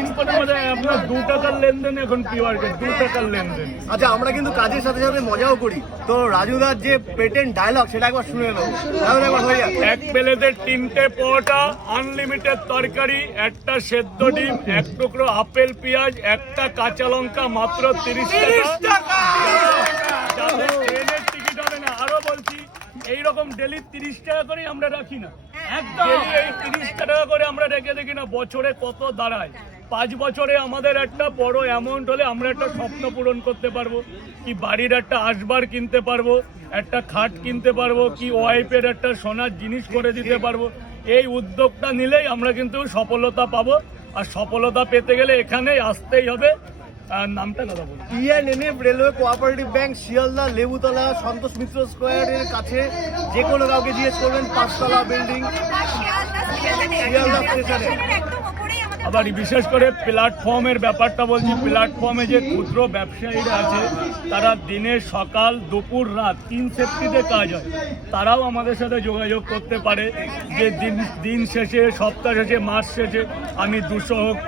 ইনপুটের মধ্যে আপনার 2 টাকার লেনদেন, এখন পিওর গেট 2 টাকার লেনদেন। আচ্ছা, আমরা কিন্তু কাজের সাথে সাথে মজাও করি, তো রাজুদার যে পেটেন্ট ডায়লগ সেটা একবার শুনে নেবো, তাহলে একবার হয়ে যাক। এক প্লেটে 3টে পরোটা, আনলিমিটেড তরকারি, একটা সেদ্ধ ডিম, 1 টুকরো আপেল পেঁয়াজ, একটা কাঁচা লঙ্কা, মাত্র 30 টাকা। যাদের ট্রেনের টিকিট হবে না, আরো বলছি এইরকম ডেলি 30 টাকা করে আমরা রাখি না, ডেলি এই 30 টাকা করে আমরা রেখে দেখি না বছরে কত দাঁড়ায়। 5 বছরে আমাদের একটা বড় অ্যামাউন্ট হলে আমরা একটা স্বপ্ন পূরণ করতে পারবো, কি বাড়ির একটা আসবাব কিনতে পারবো, একটা খাট কিনতে পারবো, কি ওয়াইফের একটা সোনার জিনিস করে দিতে পারবো। এই উদ্যোগটা নিলেই আমরা কিন্তু সফলতা পাবো, আর সফলতা পেতে গেলে এখানেই আসতেই হবে। নামটা কথা বলুন। ENF railway cooperative bank, Sealdah Lebutala Santosh Mitra স্কোয়ারের কাছে। যে কোনো কাউকে জিজ্ঞেস করবেন, 5তলা বিল্ডিং, শিয়ালদা স্টেশনে। আবার বিশেষ করে প্ল্যাটফর্মের ব্যাপারটা বলছি, প্ল্যাটফর্মে যে ক্ষুদ্র ব্যবসায়ীরা আছে তারা দিনে সকাল দুপুর রাত 3 শিফটে কাজ হয়, তারাও আমাদের সাথে যোগাযোগ করতে পারে যে দিন শেষে, সপ্তাহ শেষে, মাস শেষে আমি 200 হোক